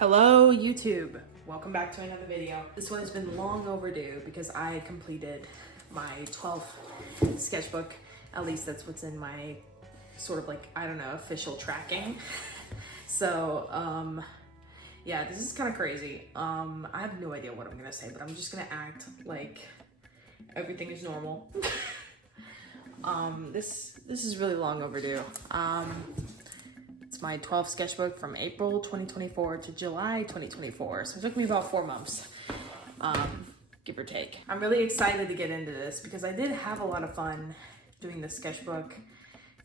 Hello YouTube, welcome back to another video. This one has been long overdue because I completed my 12th sketchbook. At least that's what's in my sort of like, I don't know, official tracking. So yeah, this is kind of crazy. I have no idea what I'm gonna say, but I'm just gonna act like everything is normal. This is really long overdue. It's my 12th sketchbook from April 2024 to July 2024. So it took me about 4 months, give or take. I'm really excited to get into this because I did have a lot of fun doing the sketchbook.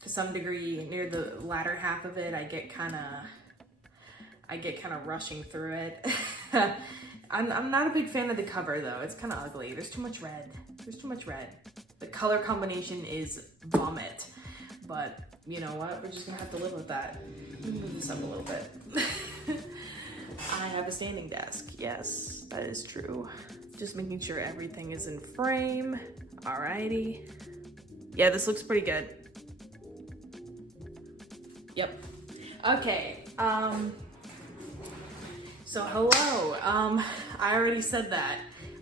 To some degree, near the latter half of it, I get kind of rushing through it. I'm not a big fan of the cover though. It's kind of ugly. There's too much red. The color combination is vomit, but you know what? We're just gonna have to live with that. Let me move this up a little bit. I have a standing desk. Yes, that is true. Just making sure everything is in frame. Alrighty. Yeah, this looks pretty good. Yep. Okay. So hello. I already said that,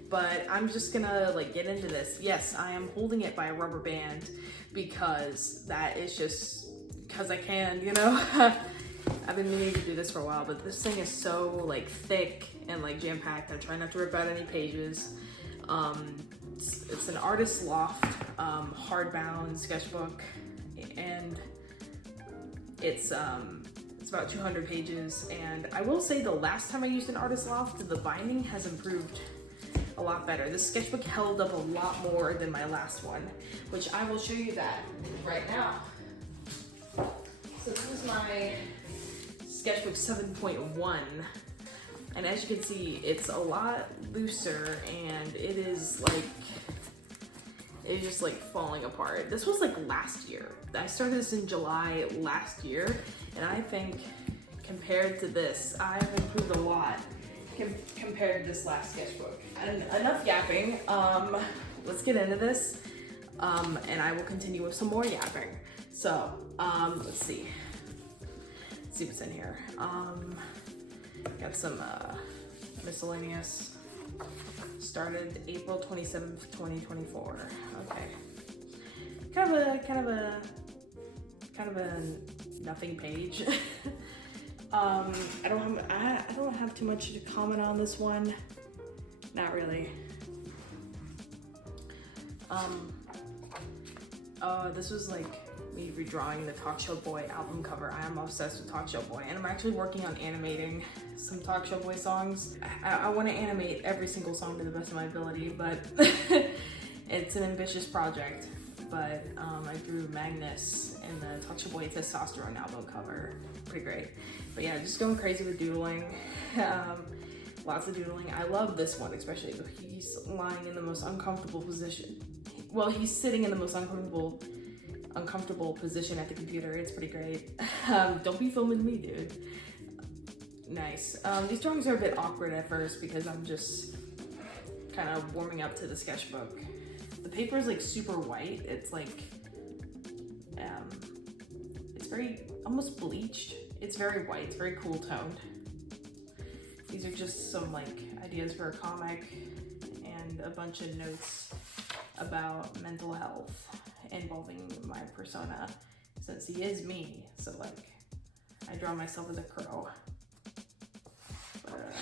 but I'm just gonna like get into this. Yes, I am holding it by a rubber band because that is just because I can, you know. I've been meaning to do this for a while, but this thing is so like thick and like jam-packed. I try not to rip out any pages. It's an Artist Loft hardbound sketchbook, and it's about 200 pages. And I will say the last time I used an Artist Loft, the binding has improved a lot better. This sketchbook held up a lot more than my last one, which I will show you that right now. So this is my sketchbook 7.1, and as you can see, it's a lot looser, and it is like, it's just like falling apart. This was like last year. I started this in July last year, and I think compared to this, I've improved a lot compared to this last sketchbook. And enough yapping, let's get into this, and I will continue with some more yapping. So, let's see what's in here. Got some miscellaneous. Started April 27th, 2024. Okay. Kind of a nothing page. I don't have too much to comment on this one. Not really. This was like me redrawing the Talk Show Boy album cover. I am obsessed with Talk Show Boy, and I'm actually working on animating some Talk Show Boy songs. I want to animate every single song to the best of my ability, but it's an ambitious project. But I drew Magnus in the Talk Show Boy Testosterone album cover. Pretty great. But yeah, just going crazy with doodling. Lots of doodling. I love this one especially. He's lying in the most uncomfortable position. Well, he's sitting in the most uncomfortable position at the computer. It's pretty great. Don't be filming me, dude. Nice. These drawings are a bit awkward at first because I'm just kind of warming up to the sketchbook. The paper is like super white. It's like, it's very, almost bleached. It's very white, it's very cool toned. These are just some like ideas for a comic and a bunch of notes about mental health involving my persona, since he is me. So like, I draw myself as a crow. But,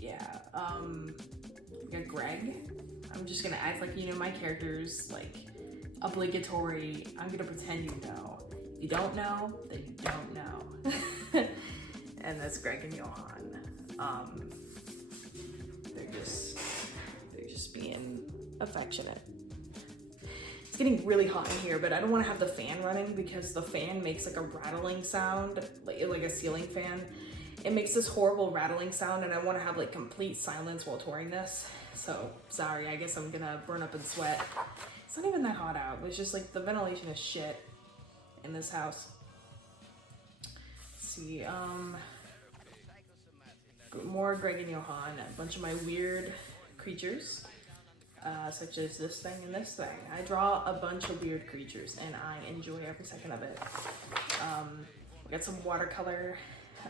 yeah, we got Greg. I'm just gonna act like you know my characters, like obligatory. I'm gonna pretend you know. If you don't know, then you don't know. And that's Greg and Johan. They're just being affectionate. It's getting really hot in here, but I don't want to have the fan running because the fan makes like a rattling sound, like a ceiling fan. It makes this horrible rattling sound, and I want to have like complete silence while touring this. So sorry, I guess I'm gonna burn up and sweat. It's not even that hot out. It's just like the ventilation is shit in this house. Let's see, more Greg and Johan, a bunch of my weird creatures, such as this thing and this thing. I draw a bunch of weird creatures and I enjoy every second of it. We got some watercolor.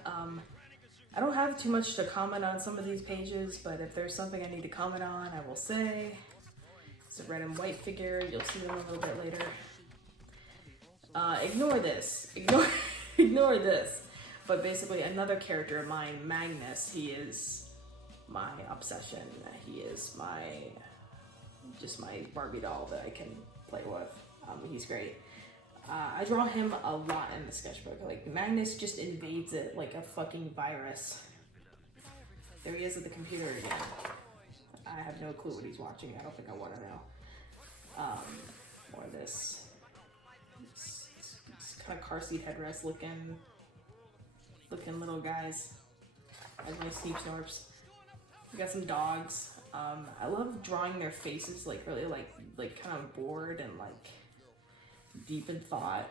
I don't have too much to comment on some of these pages, but if there's something I need to comment on, I will say. It's a red and white figure. You'll see them a little bit later. Ignore this. Ignore this. But basically, another character of mine, Magnus, he is my obsession. He is just my Barbie doll that I can play with. He's great. I draw him a lot in the sketchbook. Like, Magnus just invades it like a fucking virus. There he is at the computer again. I have no clue what he's watching. I don't think I want to know. More of this. It's kind of car seat headrest looking little guys. As my Sneep Snorps. We got some dogs. I love drawing their faces like really like kind of bored and like deep in thought.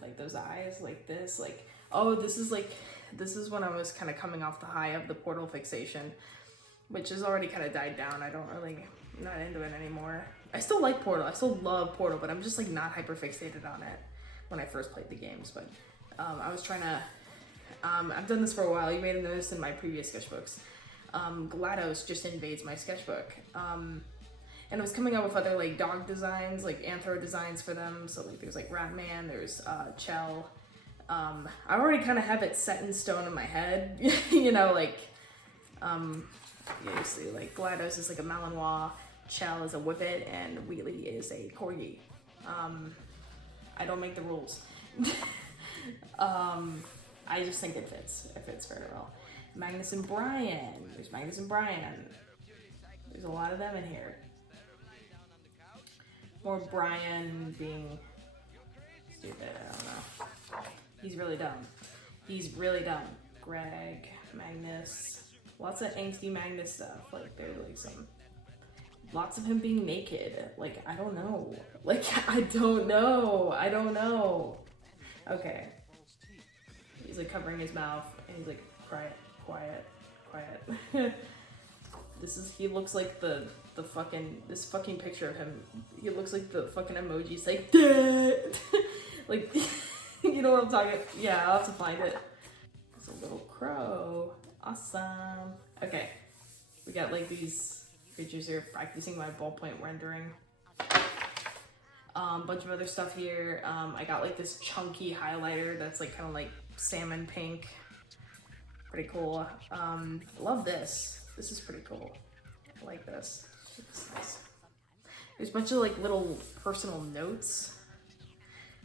Like those eyes like this. Like, oh, this is when I was kind of coming off the high of the Portal fixation, which has already kind of died down. I'm not into it anymore. I still like Portal. I still love Portal, but I'm just like not hyper fixated on it when I first played the games. But I was trying to. I've done this for a while. You may have noticed in my previous sketchbooks. GLaDOS just invades my sketchbook. And I was coming up with other like dog designs, like anthro designs for them. So like there's like Ratman, there's Chell. I already kind of have it set in stone in my head, you know, like you see like GLaDOS is like a Malinois, Chell is a Whippet, and Wheatley is a Corgi. I don't make the rules. I just think it fits. It fits very well. Magnus and Brian. There's Magnus and Brian. There's a lot of them in here. More Brian being stupid, I don't know. He's really dumb. He's really dumb. Greg, Magnus. Lots of angsty Magnus stuff. Like, there's like lots of him being naked. Like, I don't know. Like, I don't know. Okay. He's like covering his mouth and he's like, quiet. He looks like this fucking picture of him. He looks like the fucking emojis like, like, you know what I'm talking about? Yeah, I'll have to find it. It's a little crow. Awesome. Okay. We got like these pictures here practicing my ballpoint rendering. Bunch of other stuff here. I got like this chunky highlighter that's like kind of like salmon pink. Pretty cool. Love this. This is pretty cool. I like this. It's nice. There's a bunch of like little personal notes.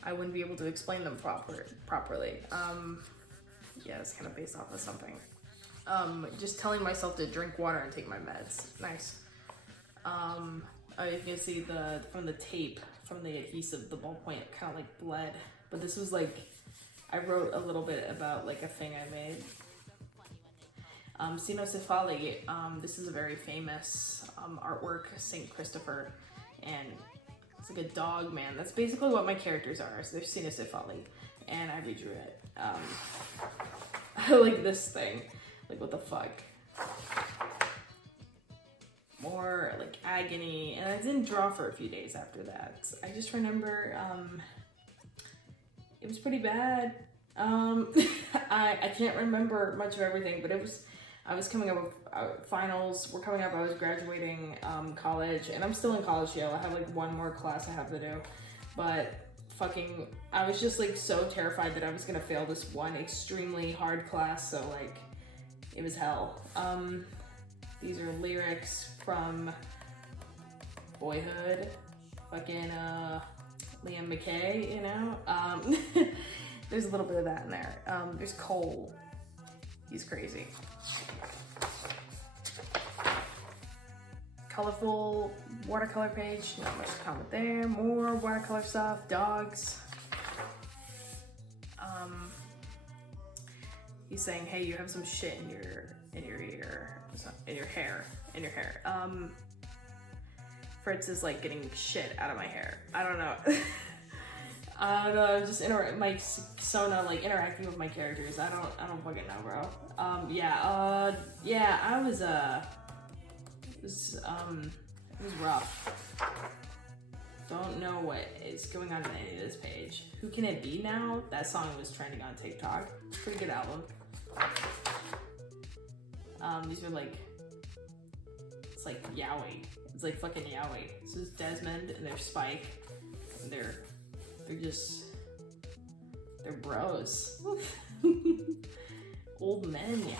I wouldn't be able to explain them properly. Yeah, it's kind of based off of something. Just telling myself to drink water and take my meds. Nice. You can see from the tape, from the adhesive, the ballpoint kind of like bled. But this was like, I wrote a little bit about like a thing I made. Cynocephali, this is a very famous artwork, St. Christopher, and it's like a dog man. That's basically what my characters are. So they're Cynocephali, and I redrew it. I like this thing. Like, what the fuck? More like agony, and I didn't draw for a few days after that. I just remember it was pretty bad. I can't remember much of everything, but I was coming up with finals were coming up. I was graduating college, and I'm still in college Yale. I have like one more class I have to do, but I was just like so terrified that I was gonna fail this one extremely hard class. So like, it was hell. These are lyrics from Boyhood, fucking Liam McKay, you know? There's a little bit of that in there. There's Cole. He's crazy. Colorful watercolor page, not much to comment there. More watercolor stuff, dogs. He's saying, hey, you have some shit in your ear, in your hair. Fritz is like getting shit out of my hair. I don't know. I don't know, just my Sona like interacting with my characters. I don't fucking know, bro. I was it was rough. Don't know what is going on any of this page. Who Can It Be Now? That song was trending on TikTok. Pretty good album. These are like, it's like Yowie. It's like fucking Yowie. This is Desmond and there's Spike. And they're bros. Old men, yo.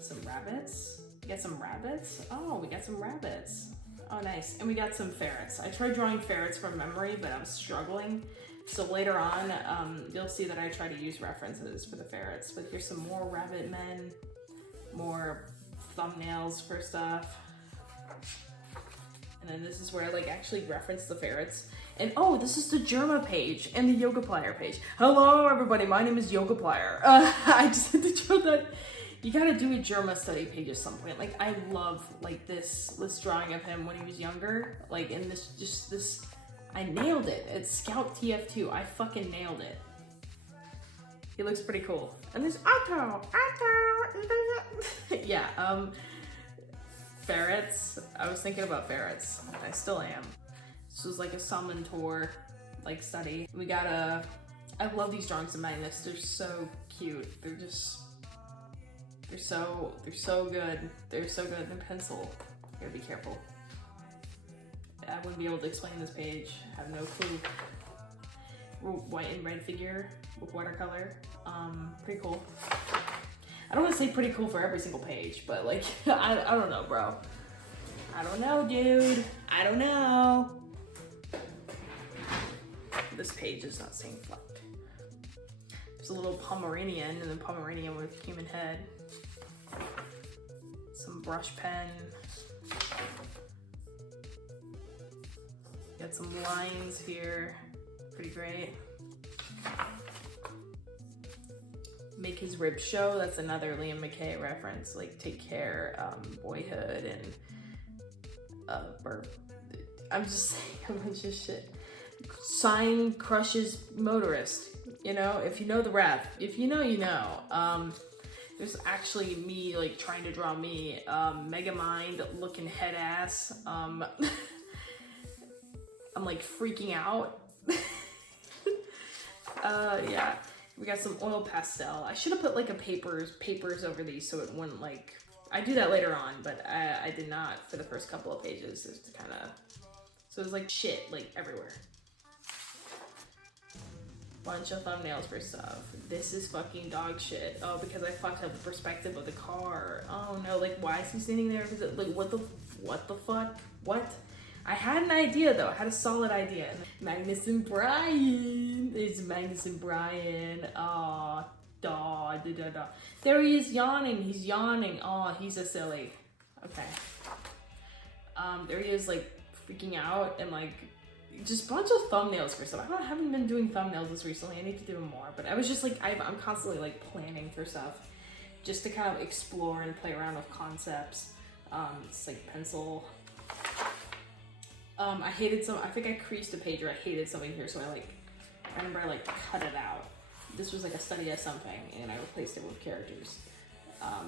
Some rabbits. We got some rabbits. Oh, we got some rabbits. Oh, nice. And we got some ferrets. I tried drawing ferrets from memory, but I was struggling. So later on, you'll see that I try to use references for the ferrets. But here's some more rabbit men, more thumbnails for stuff. And then this is where I like actually reference the ferrets. And oh, this is the Germa page and the Yoga Plier page. Hello, everybody. My name is Yoga Plier. I just had to draw that. You gotta do a Germa study page at some point. Like, I love like this drawing of him when he was younger. Like, and this, I nailed it. It's Scout TF2. I fucking nailed it. He looks pretty cool. And there's Otto. Yeah. Ferrets. I was thinking about ferrets. I still am. This was like a summon tour, like study. We got I love these drawings of Magnus. They're so cute. They're so good. They're so good in pencil. You gotta be careful. I wouldn't be able to explain this page. I have no clue. White and red figure with watercolor. Pretty cool. I don't want to say pretty cool for every single page, but like, I don't know, bro. I don't know, dude. I don't know. This page is not saying fuck. There's a little Pomeranian and then Pomeranian with human head. Some brush pen. Got some lines here. Pretty great. Make His Ribs Show. That's another Liam McKay reference. Like Take Care, Boyhood, and I'm just saying a bunch of shit. Sign Crushes Motorist. You know, if you know the rap, if you know, you know. There's actually me like trying to draw me, Megamind looking head ass. I'm like freaking out. Yeah. We got some oil pastel. I should have put like a papers over these so it wouldn't like, I do that later on, but I did not for the first couple of pages. It's kind of, so it was like shit like everywhere. Bunch of thumbnails for stuff. This is fucking dog shit. Oh, because I fucked up the perspective of the car. Oh no, like why is he standing there? Because like what the fuck? What? I had an idea though. I had a solid idea. Magnus and Brian. It's Magnus and Brian. Aw, da. There he is yawning. He's yawning. Oh, he's a silly. Okay. There he is like freaking out and like just a bunch of thumbnails for stuff. I haven't been doing thumbnails this recently. I need to do them more. But I was just like, I'm constantly like planning for stuff just to kind of explore and play around with concepts. It's like pencil. I think I creased a page or I hated something here. So I remember I like cut it out. This was like a study of something and I replaced it with characters.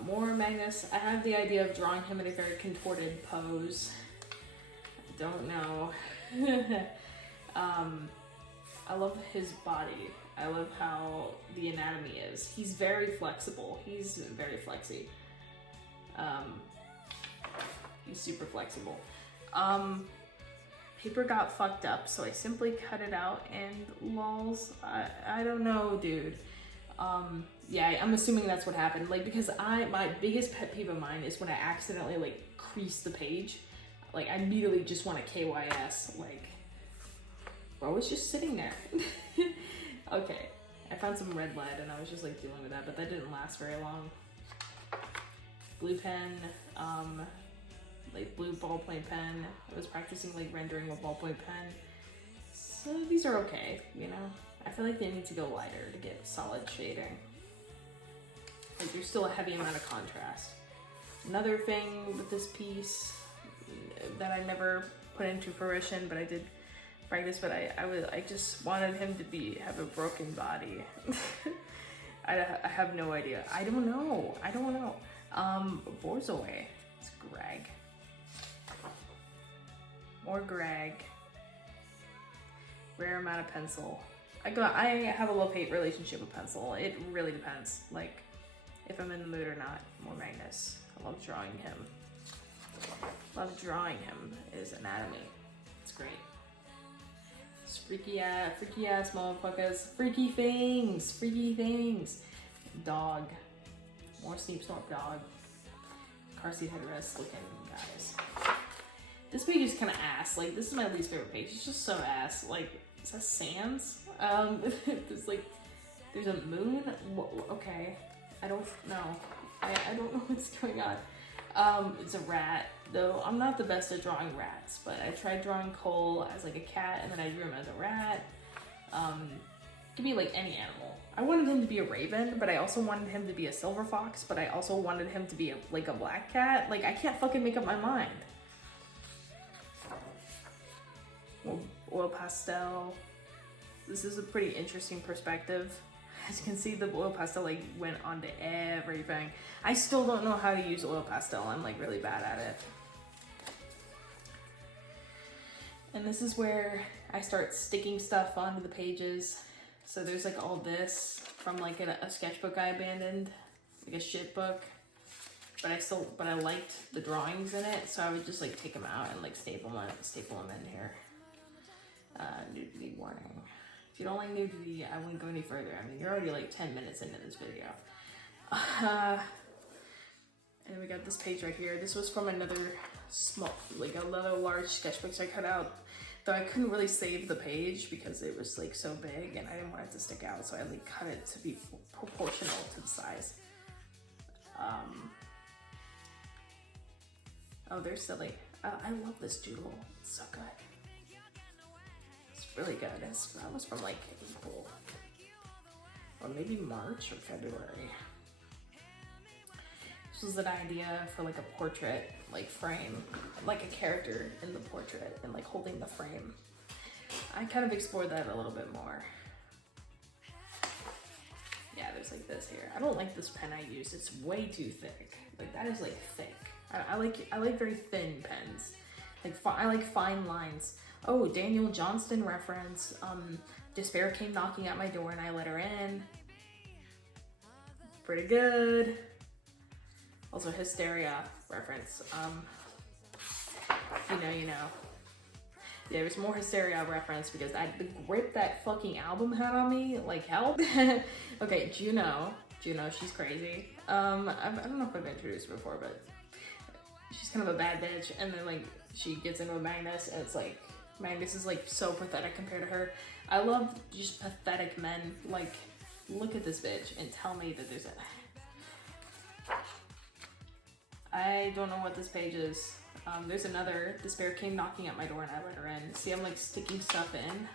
More Magnus. I have the idea of drawing him in a very contorted pose. I don't know. I love his body. I love how the anatomy is. He's very flexible. He's very flexy. He's super flexible. Paper got fucked up, so I simply cut it out and lols. I don't know, dude. Yeah, I'm assuming that's what happened. Like, because my biggest pet peeve of mine is when I accidentally like crease the page. Like, I immediately just want to KYS, like, bro, it's just sitting there. Okay, I found some red lead and I was just like dealing with that, but that didn't last very long. Blue pen, like blue ballpoint pen. I was practicing like rendering with ballpoint pen. So these are okay, you know? I feel like they need to go lighter to get solid shading. Like there's still a heavy amount of contrast. Another thing with this piece that I never put into fruition, but I did practice, but I just wanted him to have a broken body. I have no idea. I don't know. Borzaway. It's Greg. or Greg. Rare amount of pencil. I have a love-hate relationship with pencil. It really depends, like, if I'm in the mood or not. More Magnus. I love drawing him. Love drawing him is anatomy. It's great. It's freaky ass motherfuckers. Freaky things. Dog. More Sneep Snorp dog. Car seat headrest looking guys. This page is kind of ass. Like, this is my least favorite page. It's just so ass. Like, is that Sans? There's a moon. Whoa, okay. I don't know. I don't know what's going on. It's a rat, though. I'm not the best at drawing rats, but I tried drawing Cole as like a cat, and then I drew him as a rat. It could be like any animal. I wanted him to be a raven, but I also wanted him to be a silver fox, but I also wanted him to be like a black cat. Like, I can't fucking make up my mind. Oil pastel. This is a pretty interesting perspective. As you can see, the oil pastel like went onto everything. I still don't know how to use oil pastel. I'm like really bad at it. And this is where I start sticking stuff onto the pages. So there's like all this from like a sketchbook I abandoned, like a shit book. But I liked the drawings in it, so I would just like take them out and like staple them in here. Nudity warning. If you don't like nudity, I wouldn't go any further. I mean, you're already like 10 minutes into this video. And we got this page right here. This was from another large sketchbooks I cut out. Though I couldn't really save the page because it was like so big and I didn't want it to stick out, so I like cut it to be proportional to the size. Oh, they're silly. I love this doodle. It's so good. It's really good. That was from like April. Or maybe March or February. This was an idea for like a portrait, like frame, like a character in the portrait and like holding the frame. I kind of explored that a little bit more. Yeah, there's like this here. I don't like this pen I use. It's way too thick. Like that is like thick. I like very thin pens. Like I like fine lines. Oh, Daniel Johnston reference. Despair came knocking at my door and I let her in. Pretty good. Also Hysteria reference. You know. Yeah, there's more Hysteria reference because the grip that fucking album had on me, like help. Okay, Juno, she's crazy. I don't know if I've introduced her before, but she's kind of a bad bitch, and then like she gets in with Magnus, and it's like Magnus is like so pathetic compared to her. I love just pathetic men. Like, look at this bitch and tell me that there's I don't know what this page is. There's another. Despair came knocking at my door and I let her in. See, I'm like sticking stuff in.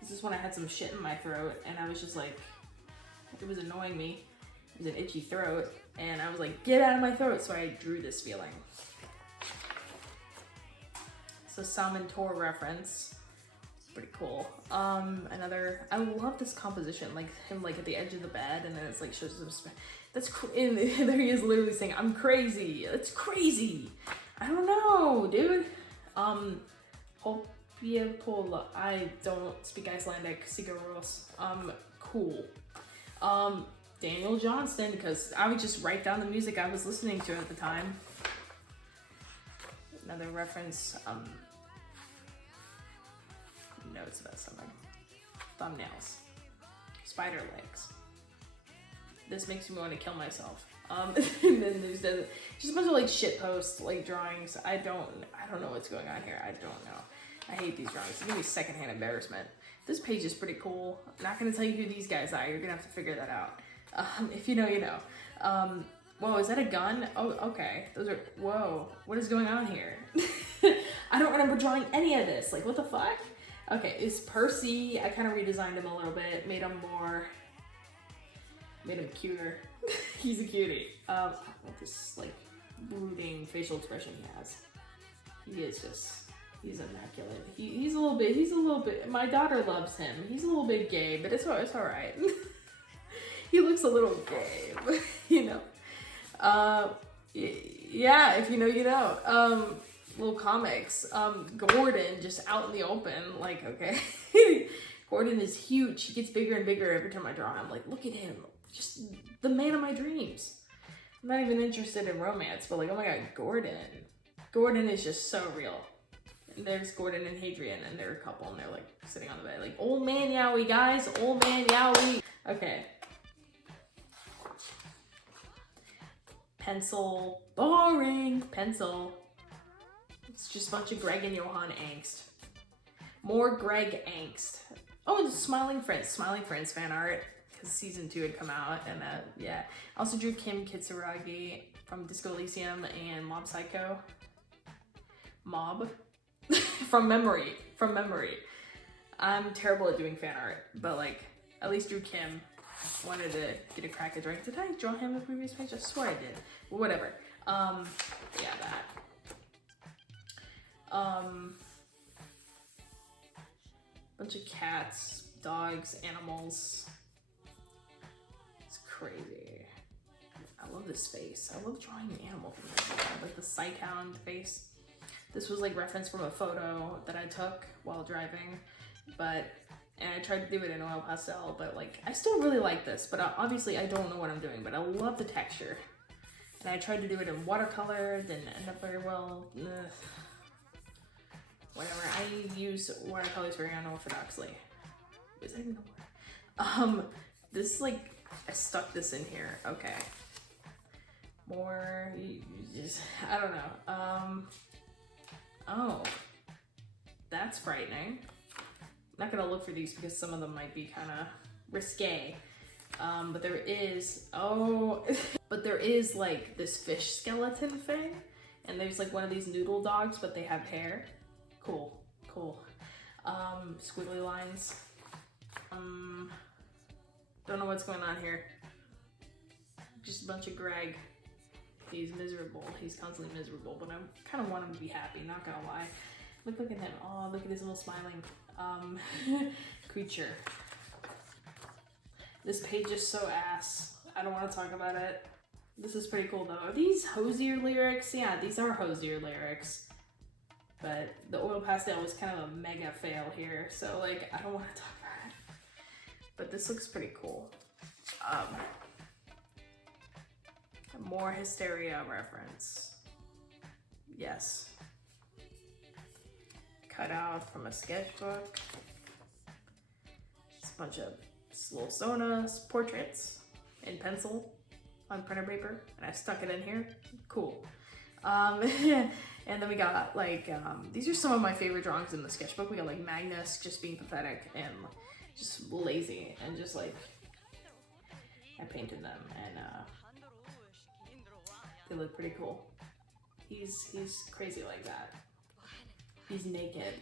This is when I had some shit in my throat and I was just like, it was annoying me. It was an itchy throat and I was like, get out of my throat. So I drew this feeling. So Salmon Tor reference. Pretty cool. Another, I love this composition, like him like at the edge of the bed and then it's like shows him, and there he is literally saying, I'm crazy. That's crazy. I don't know, dude. Hopia Pola. I don't speak Icelandic. Sigaros. Cool. Daniel Johnston, because I would just write down the music I was listening to at the time. Another reference, notes about something. Thumbnails. Spider legs. This makes me want to kill myself. And then there's just a bunch of like shit posts, like drawings. I don't know what's going on here. I don't know. I hate these drawings. It's gonna be secondhand embarrassment. This page is pretty cool. I'm not gonna tell you who these guys are. You're gonna have to figure that out. If you know, you know. Whoa, is that a gun? Oh, okay. Those are, whoa. What is going on here? I don't remember drawing any of this. Like, what the fuck? Okay, is Percy. I kind of redesigned him a little bit. Made him cuter. He's a cutie. What this like brooding facial expression he has. He is just, he's immaculate. He's a little bit, my daughter loves him. He's a little bit gay, but it's all right. He looks a little gay, but, you know. Yeah, if you know, you know. little comics. Gordon just out in the open, like, okay. Gordon is huge. He gets bigger and bigger every time I draw him. Like, look at him. Just the man of my dreams. I'm not even interested in romance, but like, oh my god, Gordon. Gordon is just so real. And there's Gordon and Hadrian, and they're a couple, and they're like sitting on the bed, like, old man Yowie, guys, old man Yowie. Okay. Pencil. Boring. Pencil. It's just a bunch of Greg and Johan angst. More Greg angst. Oh, and Smiling Friends fan art, because season 2 had come out, and yeah. I also drew Kim Kitsuragi from Disco Elysium and Mob Psycho. Mob? from memory. I'm terrible at doing fan art, but like, at least drew Kim. Wanted to get a crack at drawing. Did I draw him in the previous page? I swear I did. Whatever. Yeah, that. Bunch of cats, dogs, animals. It's crazy. I love this face. I love drawing the animal things. Like the Sighthound face. This was like reference from a photo that I took while driving, and I tried to do it in oil pastel, but like, I still really like this, but obviously I don't know what I'm doing, but I love the texture. And I tried to do it in watercolor, didn't end up very well. Ugh. Whatever, I use watercolors very unorthodoxly. Is that even a word? This like, I stuck this in here, okay. More, just, I don't know. Oh, that's frightening. I'm not gonna look for these because some of them might be kind of risque. But there is, but there is like this fish skeleton thing, and there's like one of these noodle dogs, but they have hair. Cool. Squiggly lines. Don't know what's going on here. Just a bunch of Greg. He's miserable. He's constantly miserable, but I kind of want him to be happy, not gonna lie. Look at him. Oh, look at his little smiling creature. This page is so ass. I don't want to talk about it. This is pretty cool though. Are these Hosier lyrics? Yeah, these are Hosier lyrics. But the oil pastel was kind of a mega fail here, so like, I don't want to talk about it. But this looks pretty cool. More Hysteria reference. Yes. Cut out from a sketchbook. It's a bunch of little Sona portraits in pencil on printer paper, and I stuck it in here. Cool. And then we got like, these are some of my favorite drawings in the sketchbook. We got like Magnus just being pathetic and just lazy, and just like, I painted them, and they look pretty cool. He's crazy like that. He's naked.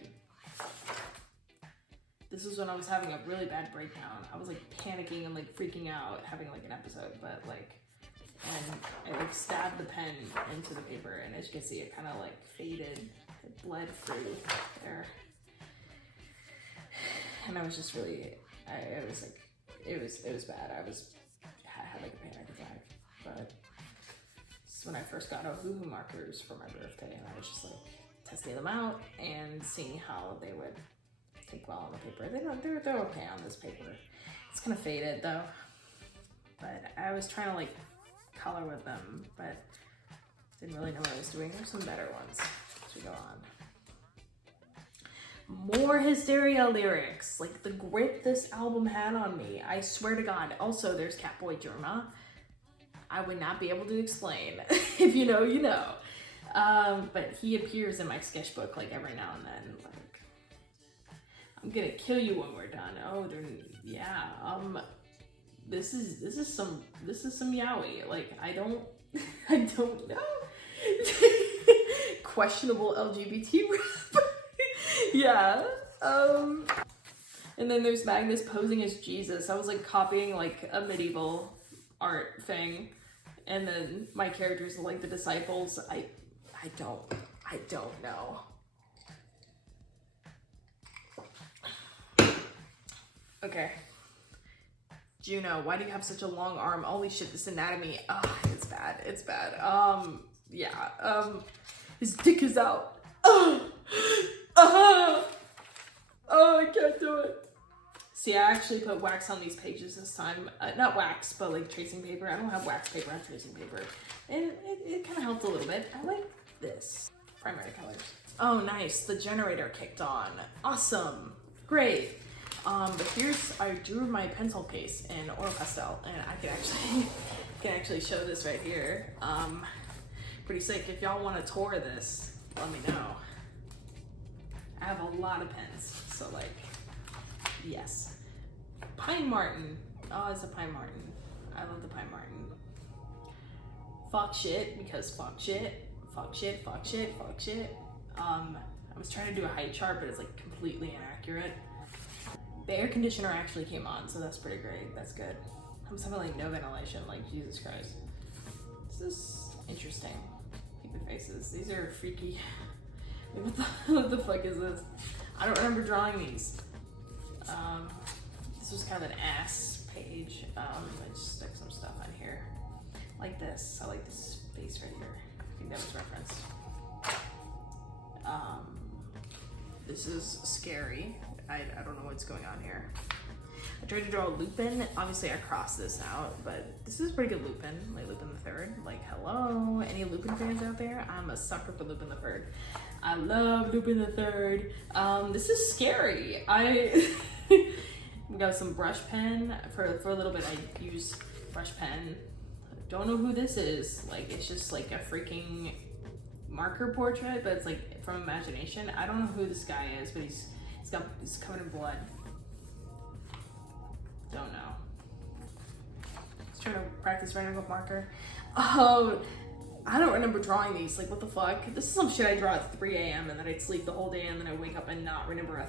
This is when I was having a really bad breakdown. I was like panicking and like freaking out, having like an episode, but like, and I like stabbed the pen into the paper, and as you can see, it kind of like faded, it bled through there. And I was just really, it was like, it was bad. I had like a panic attack, but this is when I first got Ohuhu markers for my birthday, and I was just like testing them out and seeing how they would take well on the paper. They're okay on this paper. It's kind of faded though, but I was trying to like color with them, but didn't really know what I was doing. There's some better ones as we go on. More Hysteria lyrics, like the grip this album had on me. I swear to God. Also, there's Catboy Germa. I would not be able to explain. If you know, you know. But he appears in my sketchbook like every now and then. Like, I'm gonna kill you when we're done. Oh, yeah. This is some yaoi. Like, I don't know. Questionable LGBT rap. Yeah. And then there's Magnus posing as Jesus. I was like copying like a medieval art thing, and then my characters are like the disciples. I don't know. Okay. Juno, why do you have such a long arm? Holy shit, this anatomy. It's bad. It's bad. Yeah. His dick is out. Oh, I can't do it. See, I actually put wax on these pages this time. Not wax, but like tracing paper. I don't have wax paper, I have tracing paper. And it kind of helped a little bit. I like this. Primary colors. Oh, nice. The generator kicked on. Awesome. Great. But here's, I drew my pencil case in oil pastel, and I can actually show this right here. Pretty sick. If y'all want to tour this, let me know. I have a lot of pens, so like, yes. Pine Martin. Oh, it's a Pine Martin. I love the Pine Martin. Fuck shit, because fuck shit. Fuck shit, fuck shit, fuck shit. I was trying to do a height chart, but it's like completely inaccurate. The air conditioner actually came on, so that's pretty great. That's good. I'm having like no ventilation, like Jesus Christ. This is interesting. People faces. These are freaky. What the fuck is this? I don't remember drawing these. This was kind of an ass page. I just stuck some stuff on here. Like this. I like this face right here. I think that was referenced. This is scary. I don't know what's going on here. I tried to draw a Lupin. Obviously I crossed this out, but this is pretty good Lupin. Like Lupin the Third. Like, hello, any Lupin fans out there? I'm a sucker for Lupin the Third. I love Lupin the Third. This is scary. We got some brush pen. For a little bit I used brush pen. Don't know who this is. Like, it's just like a freaking marker portrait, but it's like from imagination. I don't know who this guy is, but he's covered in blood. Don't know. Let's try to practice writing with marker. Oh, I don't remember drawing these. Like, what the fuck? This is some shit I draw at 3 a.m. and then I'd sleep the whole day and then I wake up and not remember a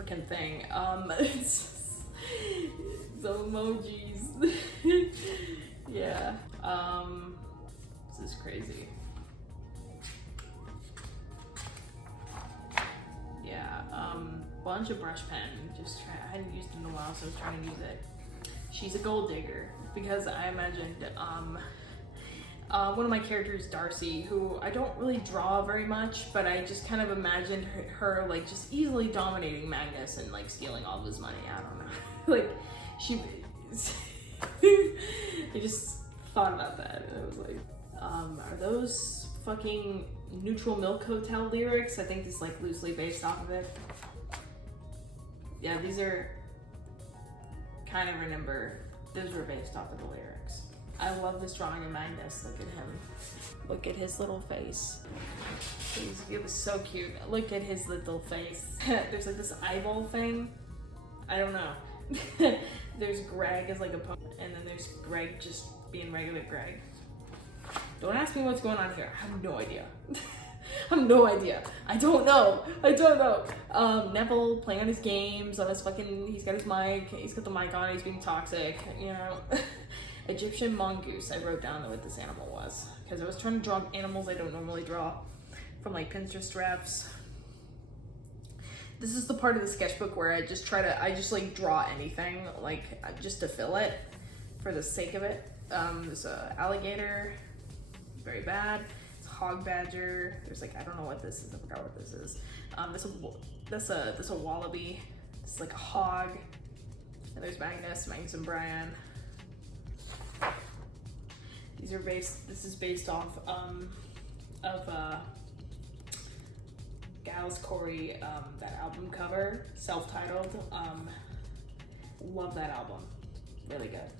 freaking thing. It's some emojis. Yeah. This is crazy. Yeah. Bunch of brush pen. I hadn't used it in a while, so I was trying to use it. She's a gold digger because I imagined one of my characters, Darcy, who I don't really draw very much, but I just kind of imagined her like just easily dominating Magnus and like stealing all of his money. I don't know. Like, she I just thought about that and I was like, are those fucking Neutral Milk Hotel lyrics? I think it's like loosely based off of it. Yeah, these are kind of remember, those were based off of the lyrics. I love this drawing of Magnus. Look at him. Look at his little face. It was so cute. Look at his little face. There's like this eyeball thing. I don't know. There's Greg as like a poem, and then there's Greg just being regular Greg. Don't ask me what's going on here. I have no idea. I have no idea. I don't know. Neville playing on his games, on his fucking, he's got his mic, he's got the mic on, he's being toxic, you know. Egyptian mongoose, I wrote down what this animal was. Because I was trying to draw animals I don't normally draw from like Pinterest refs. This is the part of the sketchbook where I just like draw anything, like just to fill it for the sake of it. There's a alligator, very bad. Hog badger. There's like, I don't know what this is. I forgot what this is. That's a wallaby. It's like a hog. And there's Magnus and Brian. This is based off of Gals Corey, that album cover, self-titled. Love that album. Really good.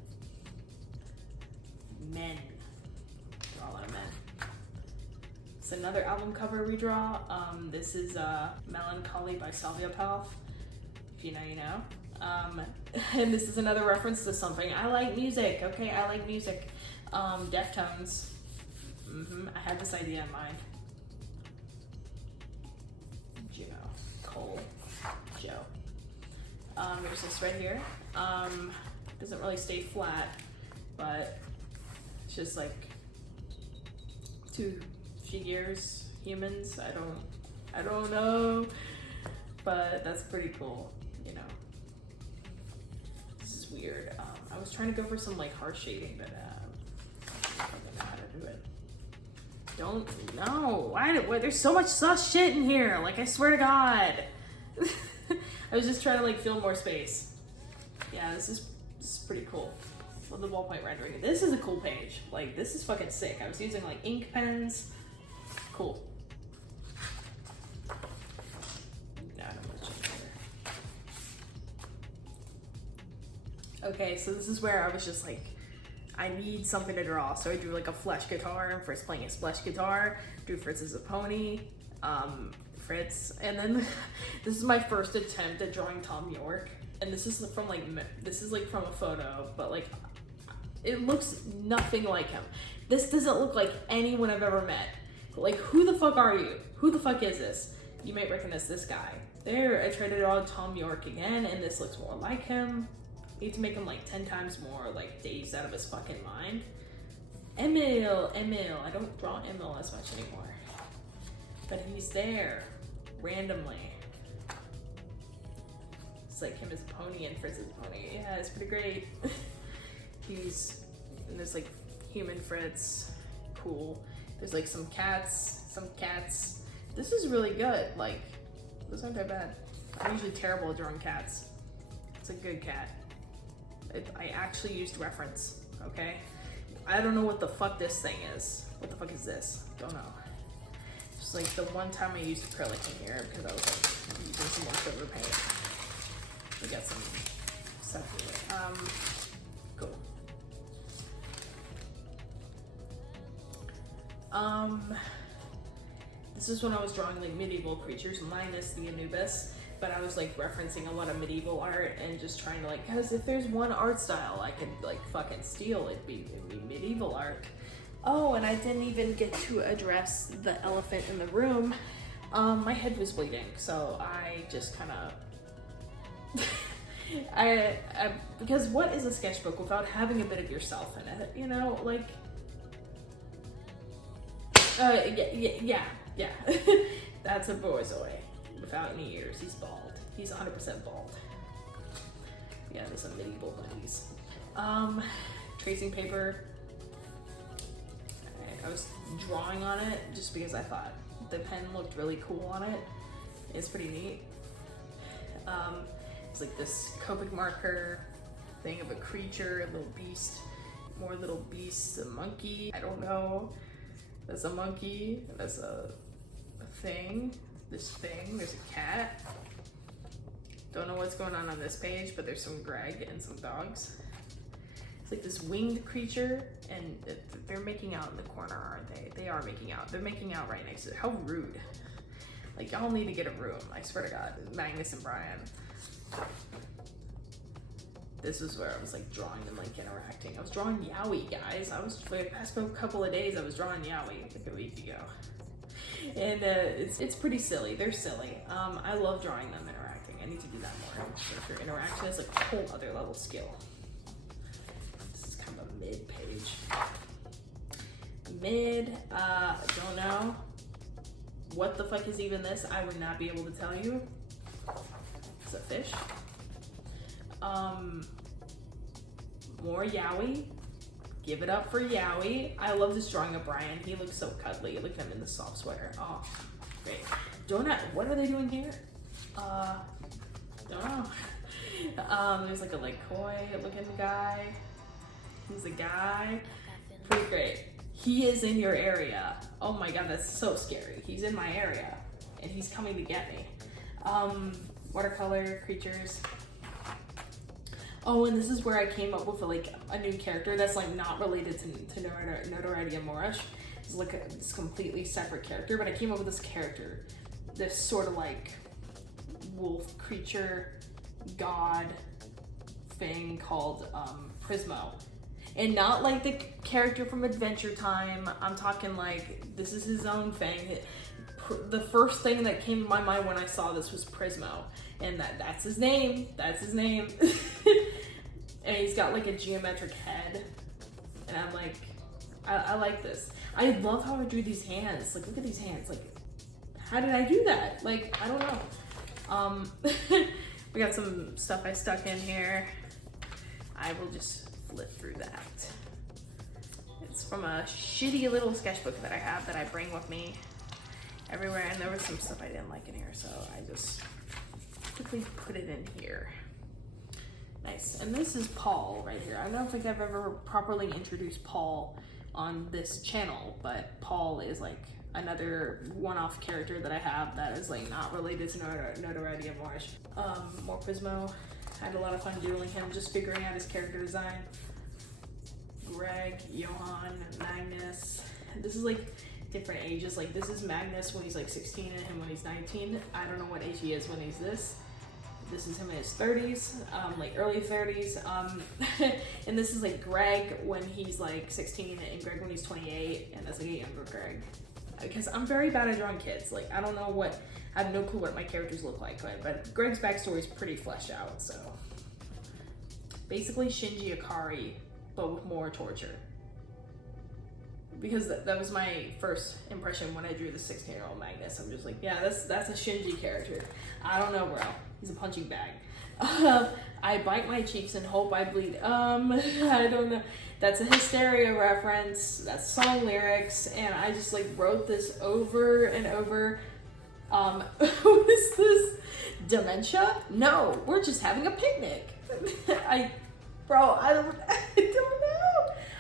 Men. Draw a lot of men. It's another album cover redraw. This is Melancholy by Salvia Palf. If you know, you know. And this is another reference to something. I like music, okay? I like music. Deftones. I had this idea in mind. Juno. Cole. Joe. There's this right here. Doesn't really stay flat, but it's just like two figures, humans. I don't know, but that's pretty cool, you know. This is weird. I was trying to go for some like harsh shading, but I don't know how to do it. Don't know. Why, there's so much sus shit in here. Like, I swear to God. I was just trying to like fill more space. Yeah, this is pretty cool. Love the ballpoint rendering. This is a cool page. Like, this is fucking sick. I was using like ink pens. Cool. Not much in here. Okay, so this is where I was just like, I need something to draw. So I drew like a Flesh guitar. I'm first playing his Flesh guitar. Drew Fritz as a pony. Fritz. And then this is my first attempt at drawing Tom York. And this is from like, this is like from a photo, but like, it looks nothing like him. This doesn't look like anyone I've ever met. Like, who the fuck are you? Who the fuck is this? You might recognize this guy. There, I tried to draw Tom York again, and this looks more like him. Need to make him like 10 times more like dazed out of his fucking mind. Emil. I don't draw Emil as much anymore. But he's there, randomly. It's like him as a pony and Fritz as a pony. Yeah, it's pretty great. And there's like human Fritz, cool. There's like some cats. This is really good. Like, those aren't that bad. I'm usually terrible at drawing cats. It's a good cat. I actually used reference, okay? I don't know what the fuck this thing is. What the fuck is this? Don't know. Just like the one time I used acrylic in here because I was like using some more silver paint. We got some stuff here. Cool. This is when I was drawing like medieval creatures minus the Anubis, but I was like referencing a lot of medieval art and just trying to like, because if there's one art style I could like fucking steal, it'd be medieval art. Oh, and I didn't even get to address the elephant in the room. My head was bleeding, so I just kind of because what is a sketchbook without having a bit of yourself in it, you know, like yeah. That's a borzoi without any ears. He's bald. He's 100% bald. Yeah, there's some medieval bunnies. Tracing paper. I was drawing on it just because I thought the pen looked really cool on it. It's pretty neat. It's like this Copic marker thing of a creature, a little beast, more little beasts, a monkey. I don't know. That's a monkey. That's a thing. This thing. There's a cat. Don't know what's going on this page, but there's some Greg and some dogs. It's like this winged creature, and they're making out in the corner, aren't they? They are making out. They're making out right next to it. How rude. Like, y'all need to get a room. I swear to God. Magnus and Brian. This is where I was like drawing them, like interacting. I was drawing Yowie, guys. I was, for the past couple of days, I was drawing Yowie like a week ago. And it's pretty silly. They're silly. I love drawing them interacting. I need to do that more. Their interaction is like a whole other level skill. This is kind of a mid page. Don't know. What the fuck is even this? I would not be able to tell you. It's a fish. More Yowie. Give it up for Yowie. I love this drawing of Brian. He looks so cuddly. Look at him in the soft sweater. Oh, great. What are they doing here? Don't know. There's like a koi looking guy. He's a guy. Pretty great. He is in your area. Oh my God, that's so scary. He's in my area and he's coming to get me. Watercolor creatures. Oh, and this is where I came up with a new character that's like not related to Notoriety and Moorish. It's like this completely separate character, but I came up with this character, this sort of like wolf creature god thing called Prismo. And not like the character from Adventure Time. I'm talking like, this is his own thing. The first thing that came to my mind when I saw this was Prismo. And that's his name. That's his name. And he's got like a geometric head. And I'm like, I like this. I love how I drew these hands. Like, look at these hands. Like, how did I do that? Like, I don't know. We got some stuff I stuck in here. I will just flip through that. It's from a shitty little sketchbook that I have that I bring with me everywhere, and there was some stuff I didn't like in here, so I just quickly put it in here. Nice. And this is Paul right here. I don't think I've ever properly introduced Paul on this channel, but Paul is like another one-off character that I have that is like not related to Notoriety of Marsh. More Prismo. I had a lot of fun doodling him, just figuring out his character design. Greg, Johan, Magnus. This is like different ages. Like this is Magnus when he's like 16 and him when he's 19. I don't know what age he is when he's this. This is him in his 30s, like early 30s. And this is like Greg when he's like 16 and Greg when he's 28, and that's like a younger Greg. Because I'm very bad at drawing kids. Like I don't know what, I have no clue what my characters look like, but Greg's backstory is pretty fleshed out, so. Basically Shinji Ikari, but with more torture. Because that was my first impression when I drew the 16-year-old Magnus. I'm just like, yeah, that's a Shinji character. I don't know, bro. He's a punching bag. I bite my cheeks and hope I bleed. I don't know. That's a Hysteria reference. That's song lyrics, and I just like wrote this over and over. What is this? Dementia? No, we're just having a picnic. I don't know.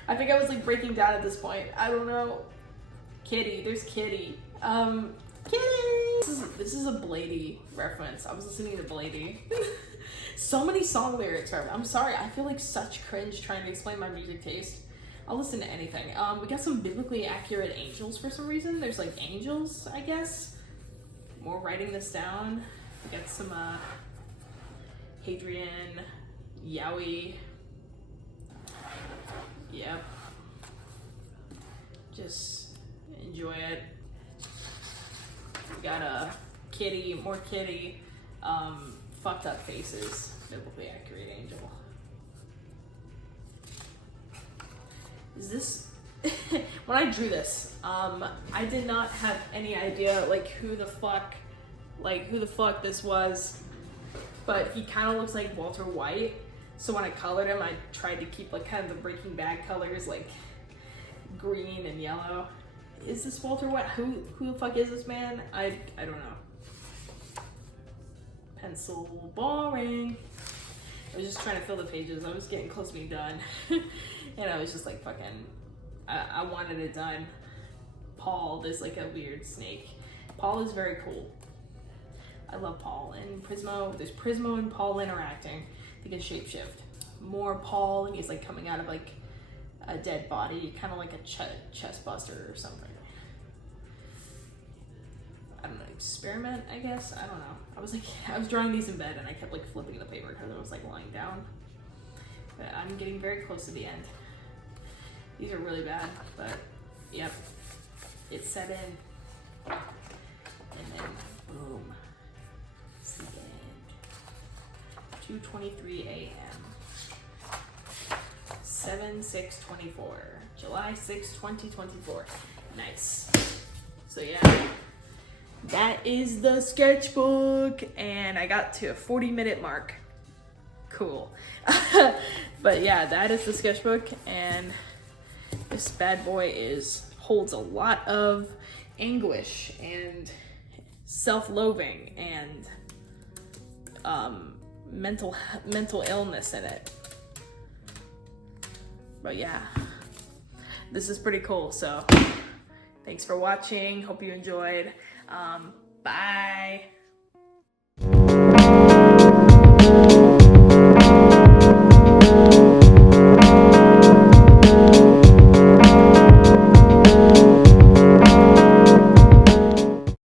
I think I was like breaking down at this point. I don't know. Kitty, there's Kitty. Kitty! This is a Blady reference. I was listening to Blady. So many song lyrics. I'm sorry, I feel like such cringe trying to explain my music taste. I'll listen to anything. We got some biblically accurate angels for some reason. There's like angels, I guess. More writing this down. We got some Hadrian, Yowie. Yep. Just enjoy it. We got a Kitty, more Kitty, fucked up faces, biblically accurate angel. Is this, when I drew this, I did not have any idea like who the fuck this was, but he kind of looks like Walter White. So when I colored him, I tried to keep like kind of the Breaking Bad colors, like green and yellow. Is this Walter White? Who the fuck is this man? I don't know. Pencil, boring. I was just trying to fill the pages. I was getting close to being done. And I was just like fucking, I wanted it done. Paul, there's like a weird snake. Paul is very cool. I love Paul. And Prismo, there's Prismo and Paul interacting. They can shapeshift. More Paul, and he's like coming out of like a dead body, kind of like a chest buster or something. I don't know, experiment, I guess? I don't know. I was drawing these in bed and I kept like flipping the paper because I was like lying down. But I'm getting very close to the end. These are really bad, but yep. It set in. And then boom. It's the end. 2:23 a.m. 7/6/24. July 6, 2024. Nice. So yeah. That is the sketchbook, and I got to a 40-minute mark. Cool. But yeah, that is the sketchbook, and this bad boy holds a lot of anguish and self-loathing and mental illness in it. But yeah, this is pretty cool. So thanks for watching. Hope you enjoyed. Bye.